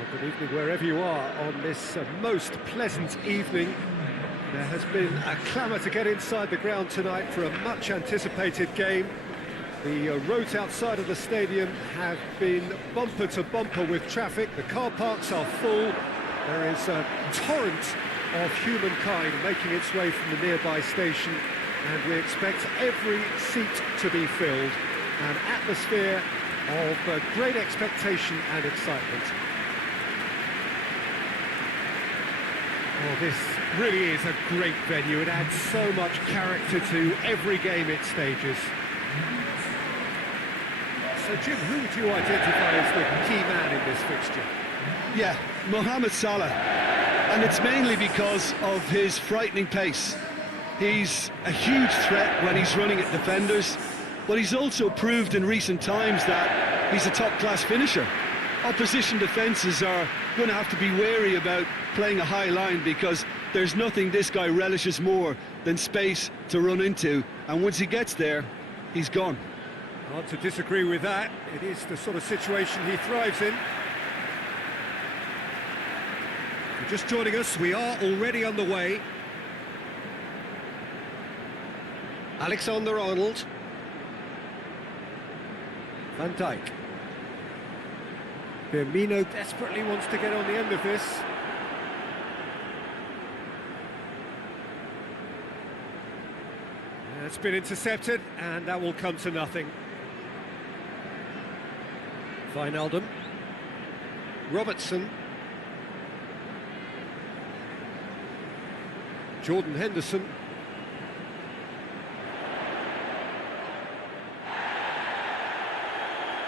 Well, good evening wherever you are on this most pleasant evening. There has been a clamour to get inside the ground tonight for a much-anticipated game. The roads outside of the stadium have been bumper to bumper with traffic. The car parks are full. There is a torrent of humankind making its way from the nearby station, and we expect every seat to be filled. An atmosphere of great expectation and excitement. Oh, this really is a great venue. It adds so much character to every game it stages. So, Jim, who would you identify as the key man in this fixture? Yeah, Mohamed Salah. And it's mainly because of his frightening pace. He's a huge threat when he's running at defenders, but he's also proved in recent times that he's a top-class finisher. Opposition defences are going to have to be wary about playing a high line, because there's nothing this guy relishes more than space to run into, and once he gets there, he's gone. Hard to disagree with that. It is the sort of situation he thrives in. If you're just joining us, we are already on the way. Alexander-Arnold. Van Dijk. Firmino desperately wants to get on the end of this. It's been intercepted, and that will come to nothing. Wijnaldum. Robertson. Jordan Henderson.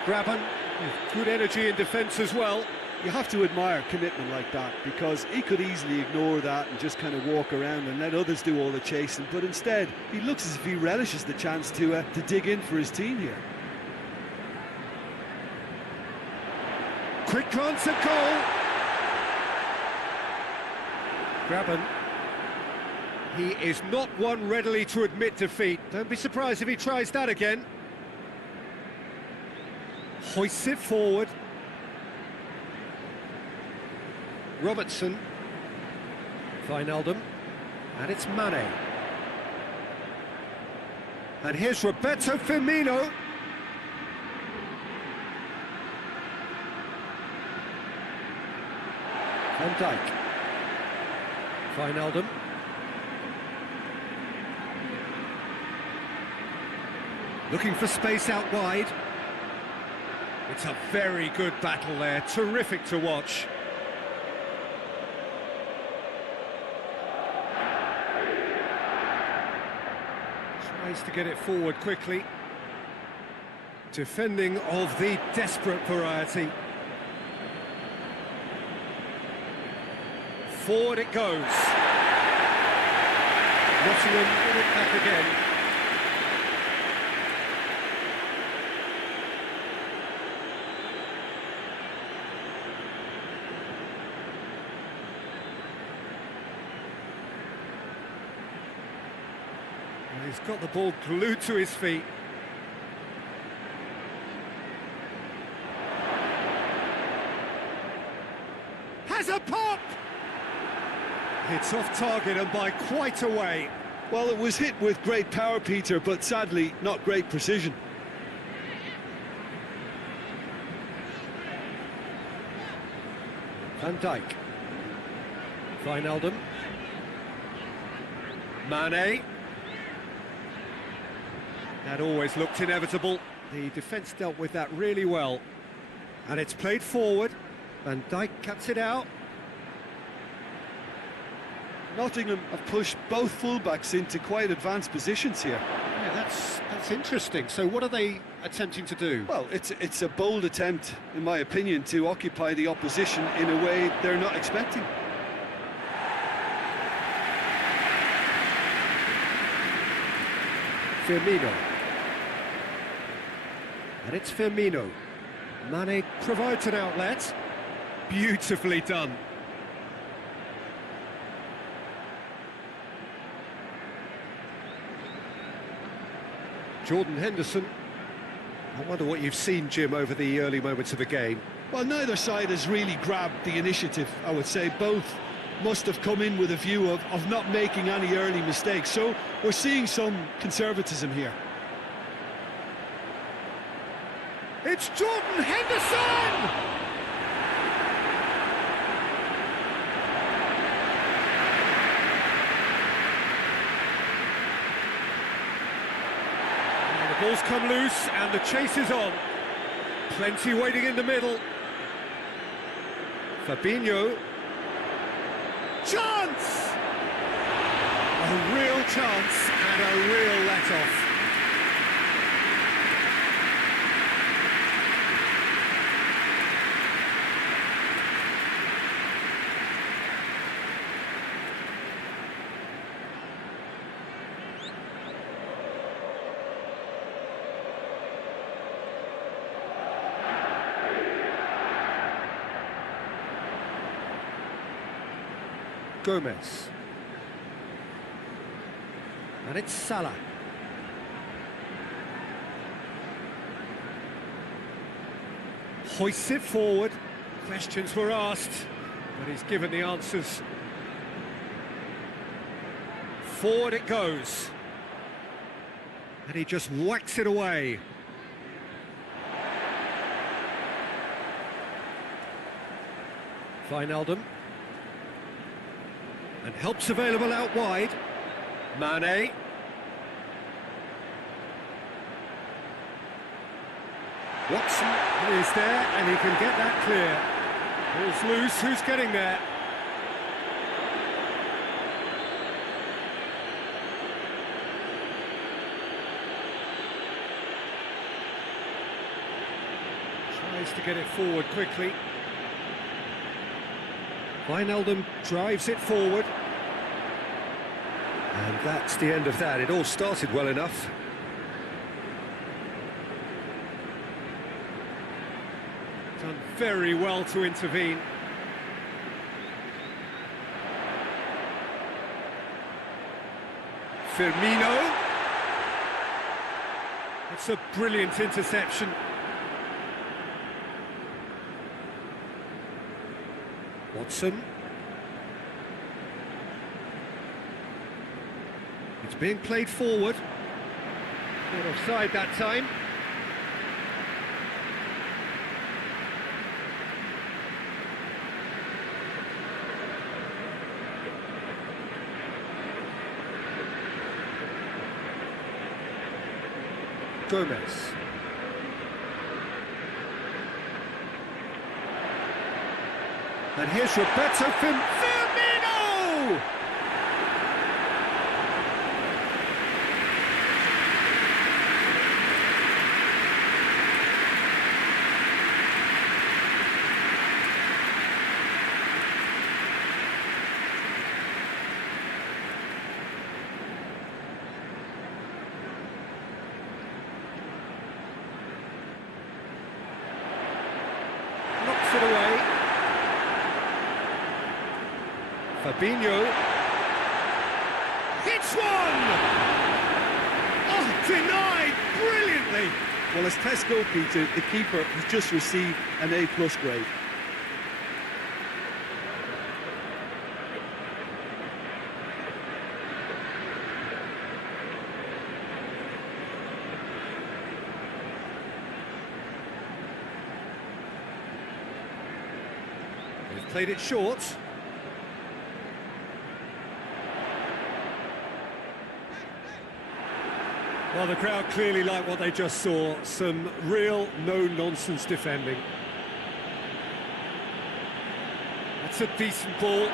Graben, with good energy in defence as well. You have to admire commitment like that, because he could easily ignore that and just kind of walk around and let others do all the chasing, but instead he looks as if he relishes the chance to dig in for his team here. Quick glance at goal. Graben. He is not one readily to admit defeat. Don't be surprised if he tries that again. Hoists it forward. Robertson. Wijnaldum. And it's Mane. And here's Roberto Firmino. Van Dijk. Wijnaldum. Looking for space out wide. It's a very good battle there, terrific to watch. Tries to get it forward quickly. Defending of the desperate variety. Forward it goes. Nottingham win it back again. He's got the ball glued to his feet. Has a pop! It's off target and by quite a way. Well, it was hit with great power, Peter, but sadly not great precision. Van Dijk. Wijnaldum. Mane. That always looked inevitable. The defence dealt with that really well. And it's played forward. Van Dijk cuts it out. Nottingham have pushed both fullbacks into quite advanced positions here. Yeah, that's interesting. So what are they attempting to do? Well, it's a bold attempt, in my opinion, to occupy the opposition in a way they're not expecting. Firmino. And it's Firmino. Mane provides an outlet. Beautifully done. Jordan Henderson. I wonder what you've seen, Jim, over the early moments of the game. Well, neither side has really grabbed the initiative, I would say. Both must have come in with a view of not making any early mistakes. So we're seeing some conservatism here. It's Jordan Henderson! And the ball's come loose and the chase is on. Plenty waiting in the middle. Fabinho. Chance! A real chance and a real let-off. Gomez. And it's Salah. Hoists it forward. Questions were asked, but he's given the answers. Forward it goes. And he just whacks it away. Wijnaldum. And help's available out wide. Mane. Watson is there and he can get that clear. Ball's loose, who's getting there? Tries to get it forward quickly. Wijnaldum drives it forward. And that's the end of that. It all started well enough. Done very well to intervene. Firmino. It's a brilliant interception. Watson. It's being played forward. Not offside that time. Gomez. And here's Roberto Firmino! Knocks it away. Fabinho hits one! Oh, denied brilliantly! Well, as test goalkeeper, the keeper has just received an A+ grade. They've played it short. Well, the crowd clearly like what they just saw. Some real no-nonsense defending. That's a decent ball.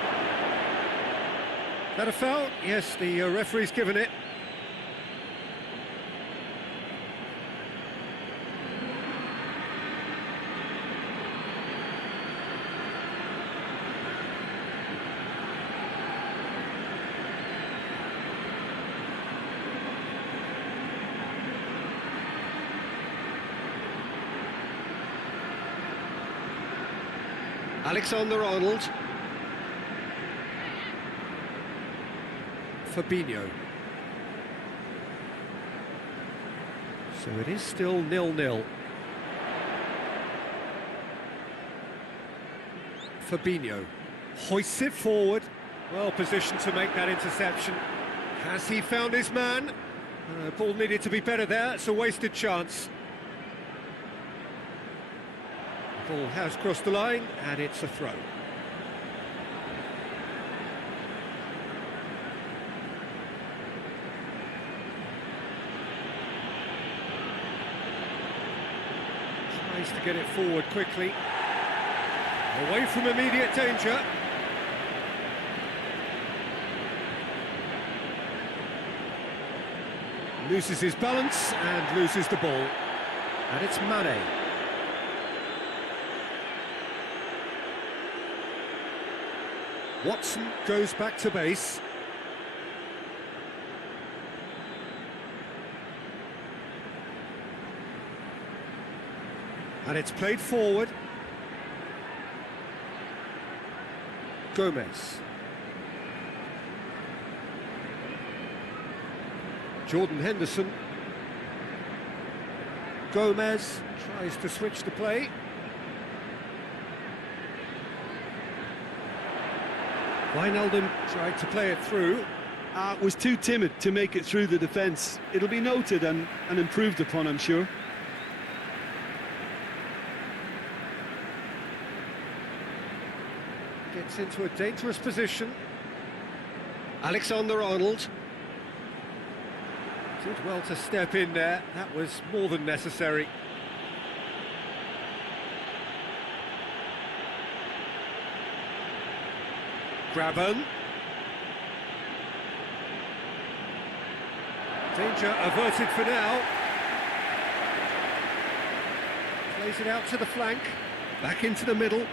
That a foul? Yes, the referee's given it. Alexander-Arnold. Fabinho. So it is still 0-0. Fabinho hoists it forward. Well positioned to make that interception. Has he found his man? Ball needed to be better there. It's a wasted chance. The ball has crossed the line, and it's a throw. Tries to get it forward quickly. Away from immediate danger. Loses his balance and loses the ball. And it's Mane. Watson goes back to base. And it's played forward. Gomez. Jordan Henderson. Gomez tries to switch the play. Wijnaldum tried to play it through. Was too timid to make it through the defence. It'll be noted and improved upon, I'm sure. Gets into a dangerous position. Alexander-Arnold. Did well to step in there. That was more than necessary. Graben. Danger averted for now. Plays it out to the flank. Back into the middle.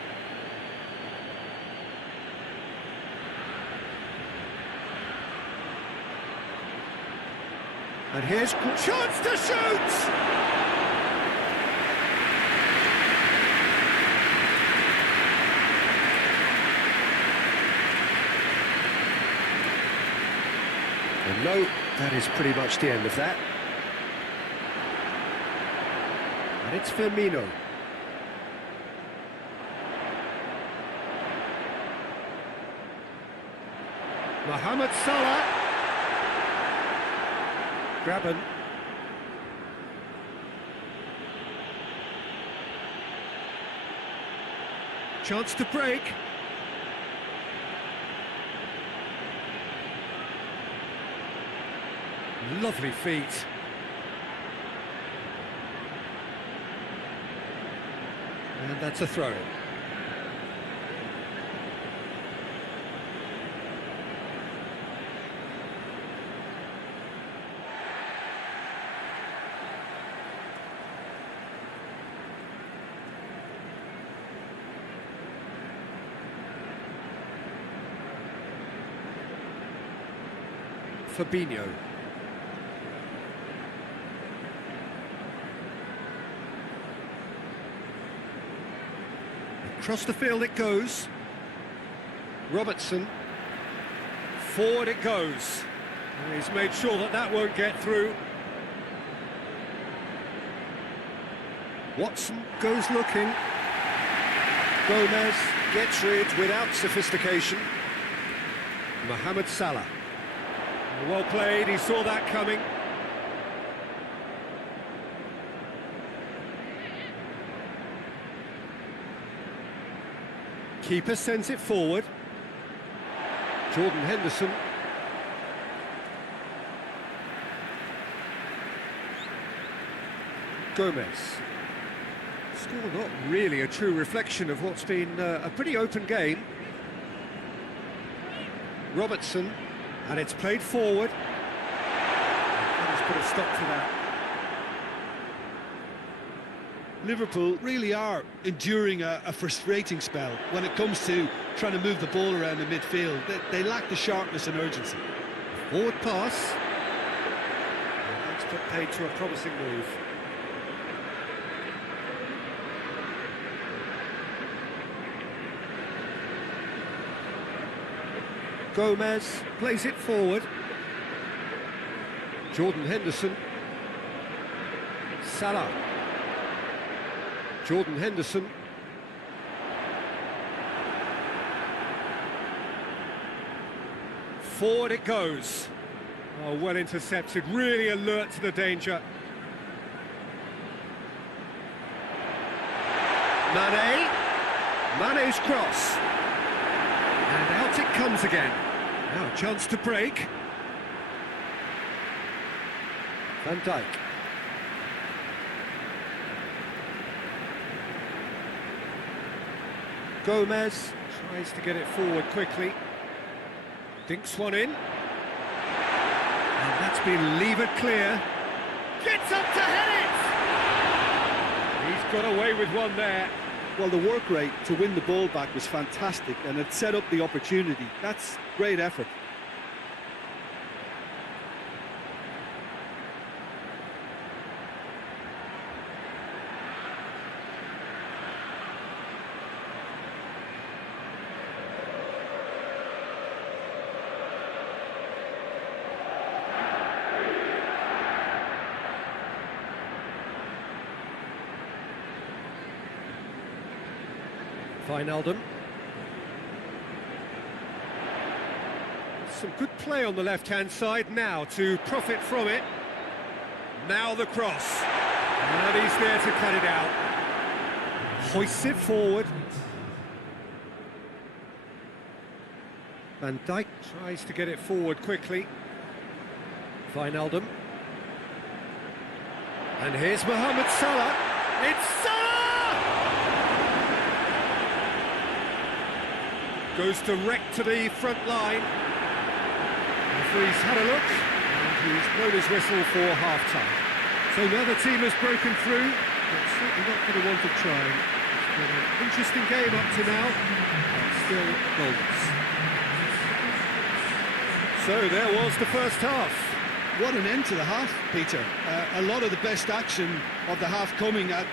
And here's chance to shoot! And no, that is pretty much the end of that. And it's Firmino. Mohamed Salah. Graben. Chance to break. Lovely feet. And that's a throw-in. Fabinho. Across the field it goes. Robertson. Forward it goes. And he's made sure that that won't get through. Watson goes looking. Gomez gets rid without sophistication. Mohamed Salah. Well played, he saw that coming. Keeper sends it forward. Jordan Henderson. Gomez. Score not really a true reflection of what's been a pretty open game. Robertson. And it's played forward. Let's put a stop to that. Liverpool really are enduring a frustrating spell when it comes to trying to move the ball around the midfield. They lack the sharpness and urgency. Forward pass. And that's put paid to a promising move. Gomez plays it forward. Jordan Henderson. Salah. Jordan Henderson. Forward it goes. Oh, well intercepted, really alert to the danger. Mane's cross. And out it comes again. Now a chance to break. Van Dijk. Gomez tries to get it forward quickly. Dinks one in. And that's been levered clear. Gets up to head it! He's got away with one there. Well, the work rate to win the ball back was fantastic, and it set up the opportunity. That's great effort. Wijnaldum. Some good play on the left-hand side now to profit from it. Now the cross. And he's there to cut it out. Hoists it forward. Van Dijk tries to get it forward quickly. Wijnaldum. And here's Mohamed Salah. It's Salah! Goes direct to the front line. Referee's had a look, and he's blown his whistle for half-time. So now the team has broken through, but certainly not going to want to try. It's been an interesting game up to now, but still goals. So there was the first half. What an end to the half, Peter. A lot of the best action of the half coming at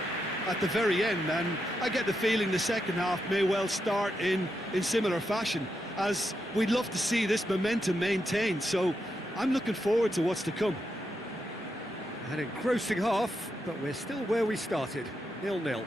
the very end, and I get the feeling the second half may well start in similar fashion, as we'd love to see this momentum maintained, so I'm looking forward to what's to come. An engrossing half, but we're still where we started, 0-0.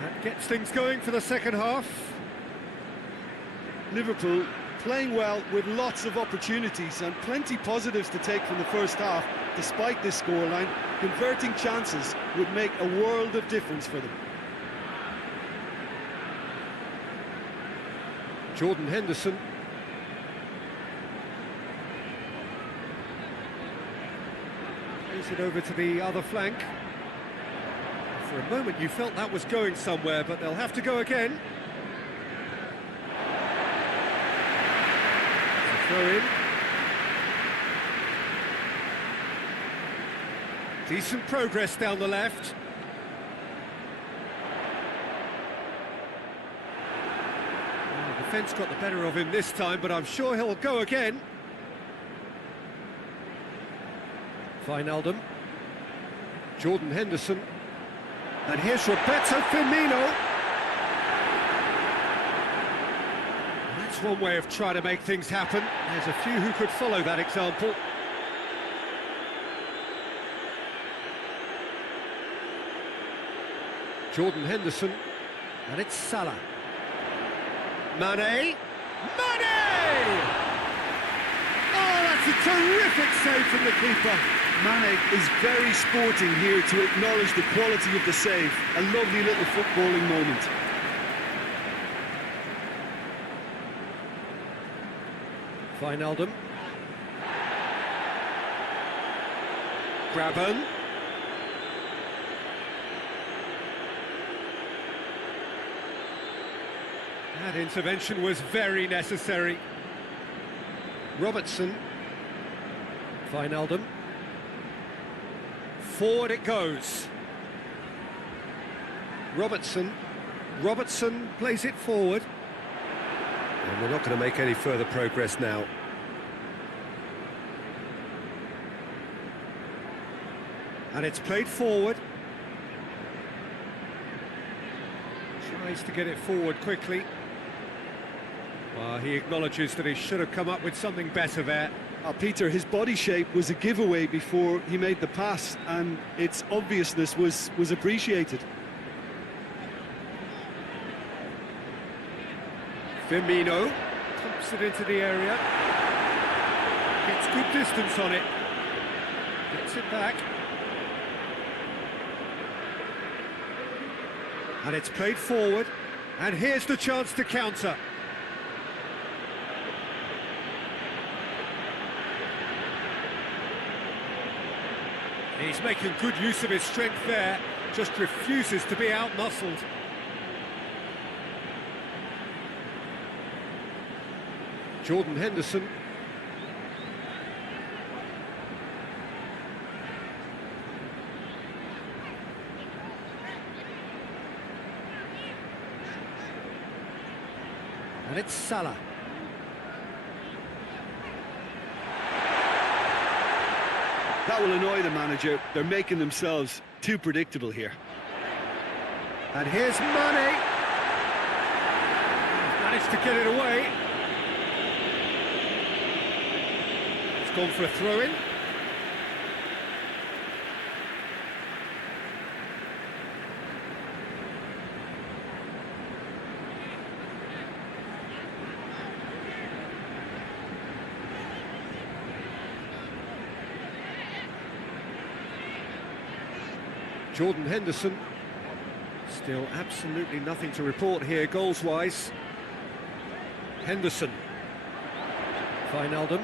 That gets things going for the second half. Liverpool playing well with lots of opportunities and plenty positives to take from the first half. Despite this scoreline, converting chances would make a world of difference for them. Jordan Henderson. Plays it over to the other flank. For a moment you felt that was going somewhere, but they'll have to go again. Throw in. Decent progress down the left. Well, the defence got the better of him this time, but I'm sure he'll go again. Wijnaldum. Jordan Henderson. And here's Roberto Firmino. That's one way of trying to make things happen. There's a few who could follow that example. Jordan Henderson, and it's Salah. Mane! Oh, that's a terrific save from the keeper. Mane is very sporting here to acknowledge the quality of the save. A lovely little footballing moment. Wijnaldum. Graben. That intervention was very necessary. Robertson. Wijnaldum. Forward it goes. Robertson plays it forward. And we're not going to make any further progress now. And it's played forward. Tries to get it forward quickly. Well, he acknowledges that he should have come up with something better there. Peter, his body shape was a giveaway before he made the pass, and its obviousness was appreciated. Firmino pumps it into the area. Gets good distance on it. Gets it back. And it's played forward. And here's the chance to counter. He's making good use of his strength there. Just refuses to be out-muscled. Jordan Henderson. And it's Salah. That will annoy the manager. They're making themselves too predictable here. And here's Mane. He's managed to get it away. It's gone for a throw-in. Jordan Henderson, still absolutely nothing to report here goals-wise. Henderson, Wijnaldum.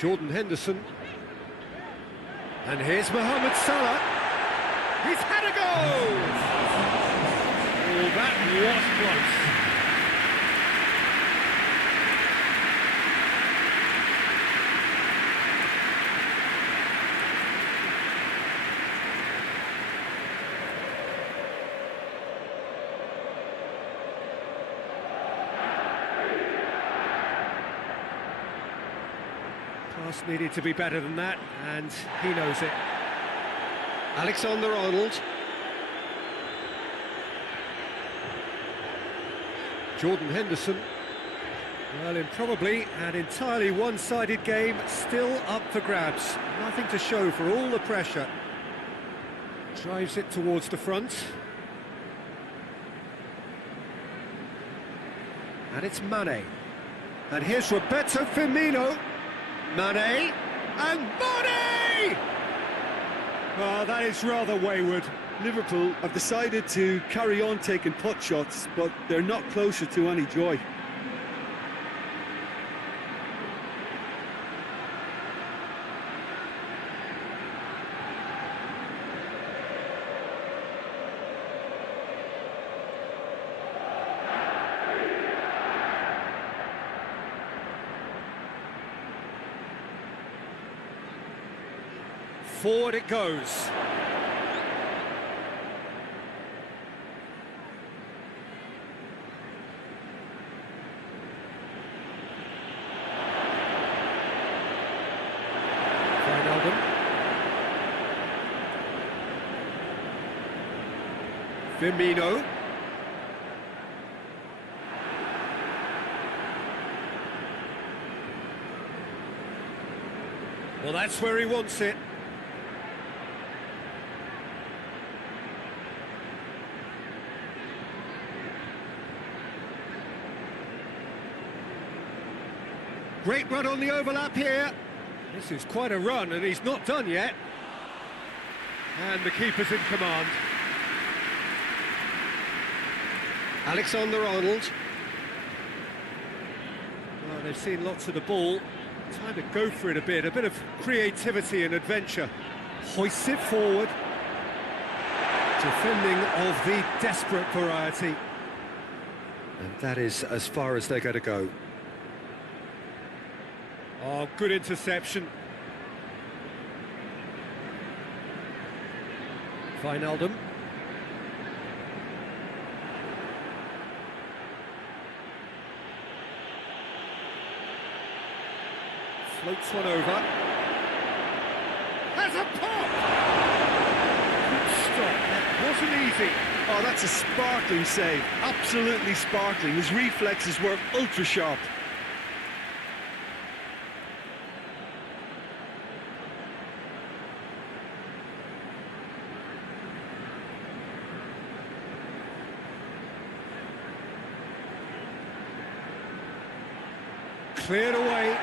Jordan Henderson. And here's Mohamed Salah. He's had a goal! Oh, that was close. Pass needed to be better than that, and he knows it. Alexander-Arnold. Jordan Henderson. Well, in probably an entirely one-sided game, still up for grabs. Nothing to show for all the pressure. Drives it towards the front. And it's Mane. And here's Roberto Firmino. Mane, and Mane! Well, that is rather wayward. Liverpool have decided to carry on taking pot shots, but they're not closer to any joy. Forward it goes. Wijnaldum. Firmino. Well, that's where he wants it. Great run on the overlap here. This is quite a run, and he's not done yet. And the keeper's in command. Alexander-Arnold. Well, they've seen lots of the ball. Time to go for it a bit of creativity and adventure. Hoists it forward. Defending of the desperate variety. And that is as far as they're going to go. Oh, good interception. Wijnaldum. Floats one over. Has a pop! Wasn't easy. Oh, that's a sparkling save. Absolutely sparkling. His reflexes were ultra sharp. Cleared away.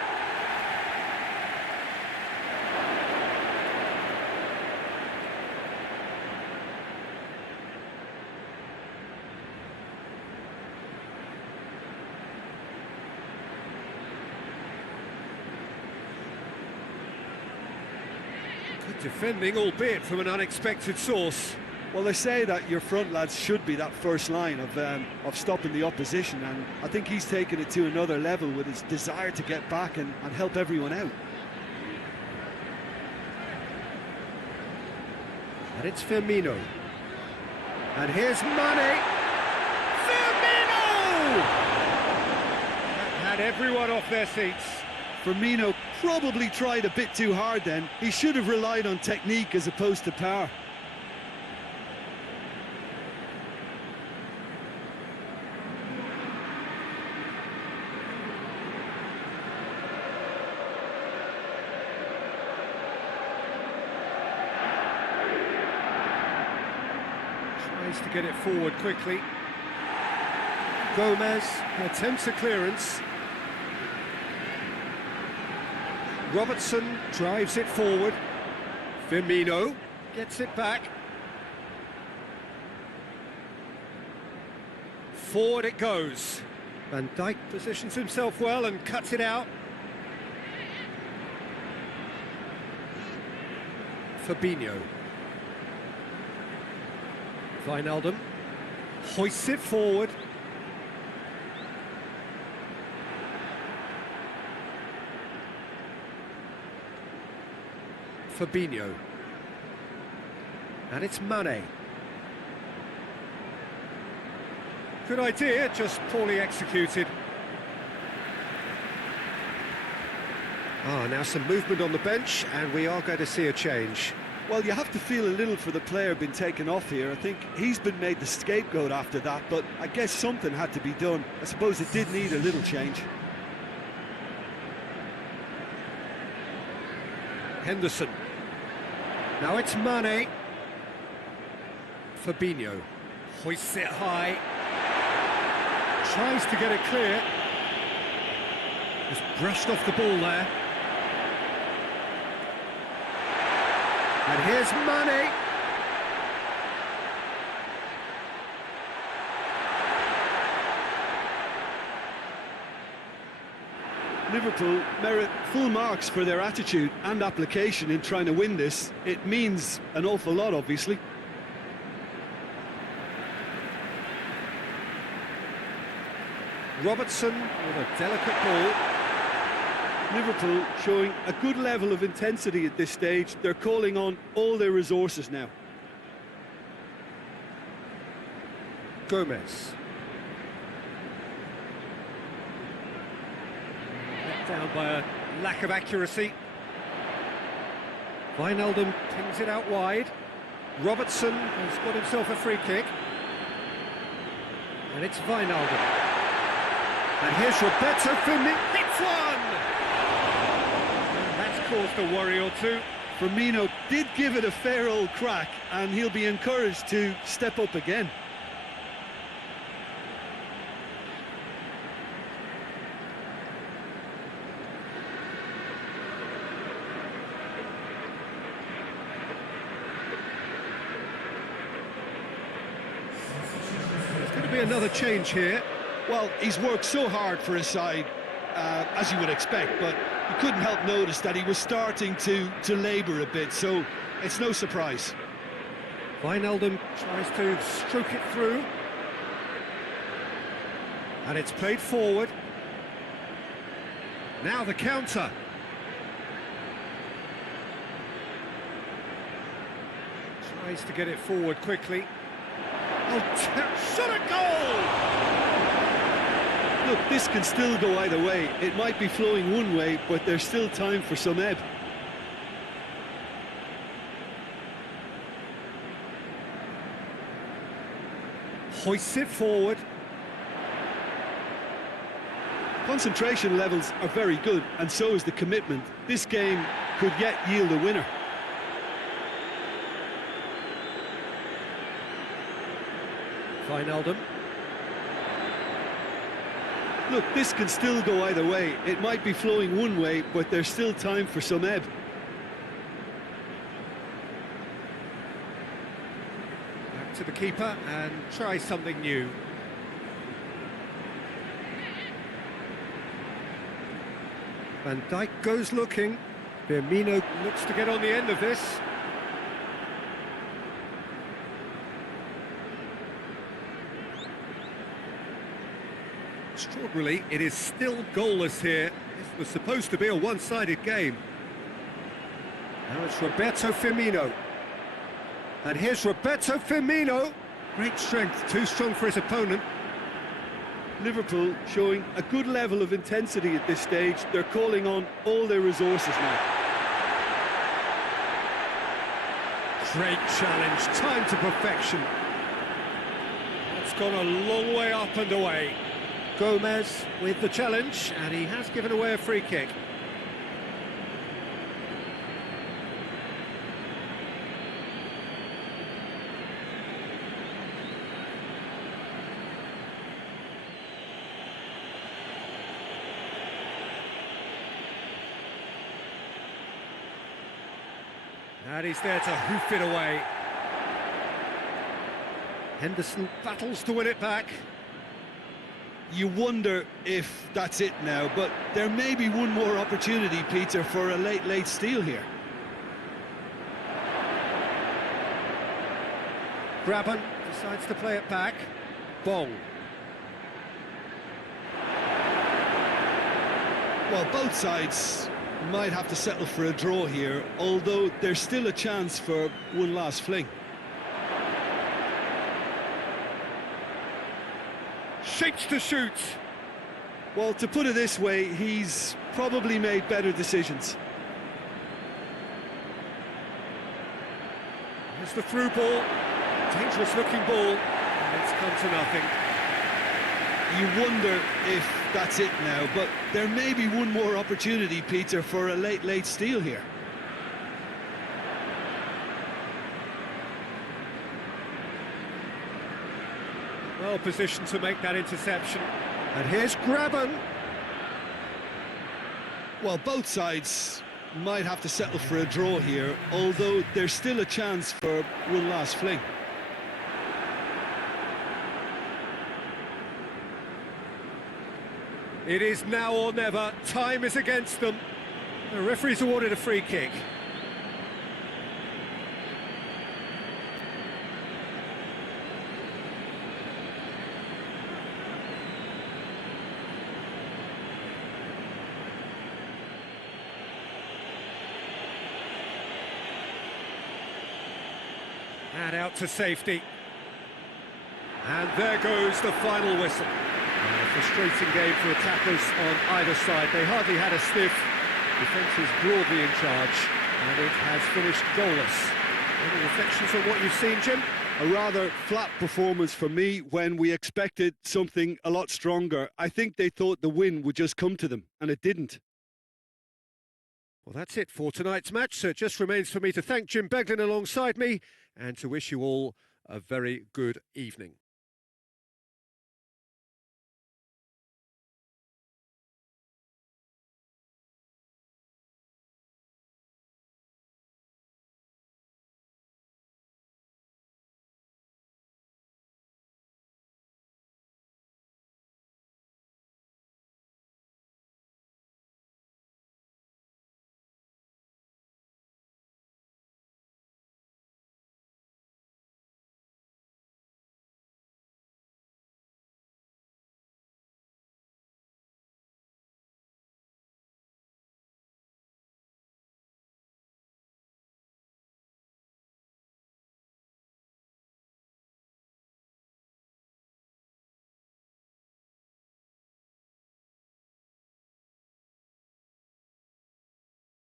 Good defending, albeit from an unexpected source. Well, they say that your front lads should be that first line of stopping the opposition, and I think he's taken it to another level with his desire to get back and help everyone out. And it's Firmino. And here's Mane. Firmino! That had everyone off their seats. Firmino probably tried a bit too hard then. He should have relied on technique as opposed to power. Tries to get it forward quickly. Gomez attempts a clearance. Robertson drives it forward. Firmino gets it back. Forward it goes. Van Dijk positions himself well and cuts it out. Fabinho. Wijnaldum hoists it forward. Fabinho. And it's Mane. Good idea, just poorly executed. Now some movement on the bench, and we are going to see a change. Well, you have to feel a little for the player being taken off here. I think he's been made the scapegoat after that, but I guess something had to be done. I suppose it did need a little change. Henderson. Now it's Mane. Fabinho hoists it high. Tries to get it clear. Just brushed off the ball there. And here's Mane. Liverpool merit full marks for their attitude and application in trying to win this. It means an awful lot, obviously. Robertson with a delicate ball. Liverpool showing a good level of intensity at this stage. They're calling on all their resources now. Gomez. Let down by a lack of accuracy. Wijnaldum pings it out wide. Robertson has got himself a free kick. And it's Wijnaldum. And here's Roberto Firmino. Hits one! And that's caused a worry or two. Firmino did give it a fair old crack, and he'll be encouraged to step up again. There's going to be another change here. Well, he's worked so hard for his side, as you would expect, but you couldn't help notice that he was starting to labour a bit, so it's no surprise. Wijnaldum tries to stroke it through. And it's played forward. Now the counter. Tries to get it forward quickly. Oh, shot a goal! Look, this can still go either way. It might be flowing one way, but there's still time for some ebb. hoists it forward. Concentration levels are very good, and so is the commitment. This game could yet yield a winner. Wijnaldum. Look, this can still go either way. It might be flowing one way, but there's still time for some ebb. Back to the keeper and try something new. Van Dijk goes looking. Firmino looks to get on the end of this. Extraordinarily, it is still goalless here. This was supposed to be a one-sided game. Now it's Roberto Firmino. And here's Roberto Firmino. Great strength, too strong for his opponent. Liverpool showing a good level of intensity at this stage. They're calling on all their resources now. Great challenge, time to perfection. That's gone a long way up and away. Gomez with the challenge, and he has given away a free kick. And he's there to hoof it away. Henderson battles to win it back. You wonder if that's it now, but there may be one more opportunity, Peter, for a late steal here. Graben decides to play it back. Bong. Well, both sides might have to settle for a draw here, although there's still a chance for one last fling. Shapes to shoot. Well, to put it this way, he's probably made better decisions. Here's the through ball. Dangerous looking ball. And it's come to nothing. You wonder if that's it now, but there may be one more opportunity, Peter, for a late steal here. Well positioned to make that interception. And here's Graben. Well, both sides might have to settle for a draw here, although there's still a chance for one last fling. It is now or never. Time is against them. The referee's awarded a free kick. And out to safety. And there goes the final whistle. A frustrating game for attackers on either side. They hardly had a sniff. Defence is broadly in charge, and it has finished goalless. Any reflections on what you've seen, Jim? A rather flat performance for me when we expected something a lot stronger. I think they thought the win would just come to them, and it didn't. Well, that's it for tonight's match, so it just remains for me to thank Jim Beglin alongside me and to wish you all a very good evening.